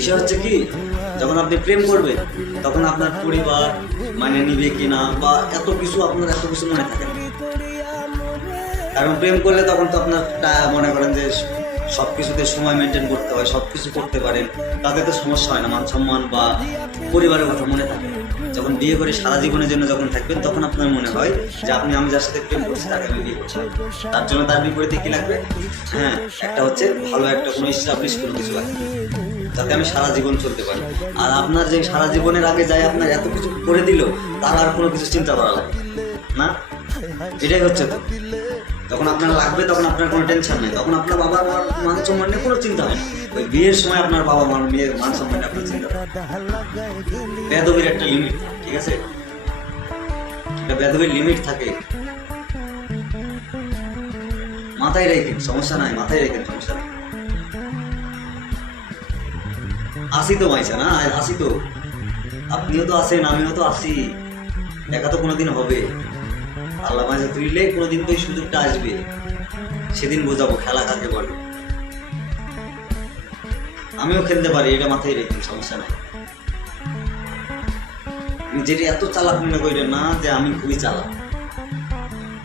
বিষয় হচ্ছে কি, যখন আপনি প্রেম করবেন তখন আপনার পরিবার মানে নিবে কিনা বা এত কিছু আপনার এত কিছু মনে থাকে না। কারণ প্রেম করলে তখন তো আপনার মনে করেন যে সব কিছুতে সময় মেনটেন করতে হয়, সব কিছু করতে পারেন, তাতে তো সমস্যা হয় না, মান সম্মান বা পরিবারের কথা মনে থাকে। যখন বিয়ে করে সারা জীবনের জন্য যখন থাকবেন তখন আপনার মনে হয় যে আমি যার সাথে প্রেম করছি তাকে আমি বিয়ে করছি। তার জন্য তার বিপরীতে কি লাগবে? হ্যাঁ, একটা হচ্ছে ভালো একটা কোনো এস্টাবলিশ কোনো কিছু লাগবে যাতে আমি সারা জীবন চলতে পারি। আর আপনার যে সারা জীবনের আগে যায় আপনার এত কিছু করে দিল, তার আর কোনো কিছু চিন্তা করা লাগে না। এটাই হচ্ছে তো, যখন আপনার লাগবে তখন আপনার কোনো টেনশন নেই, তখন আপনার বাবার মান সম্মান নিয়ে কোনো চিন্তা হয় না। ওই বিয়ের সময় আপনার বাবা মার মেয়ের মান সম্মান আপনার চিন্তা হয়। বেয়াদবির একটা লিমিট, ঠিক আছে, একটা বেয়াদবির লিমিট থাকে, মাথায় রেখেন, সমস্যা নাই, মাথায় রেখেন, সমস্যা নেই। আসি তো মাইসা না, আসি তো, আপনিও তো আছেন, আমিও তো আসি, দেখা তো কোনোদিন হবে। আল্লাহ মাঝে তুইলে কোনোদিন তো এই সুযোগটা আসবে, সেদিন বোঝাবো খেলা কাকে বলে। আমিও খেলতে পারি, এটা মাথায় রেখেন, সমস্যা নাই। নিজের এত চালাক মনে করেন না যে আমি খুবই চালাক।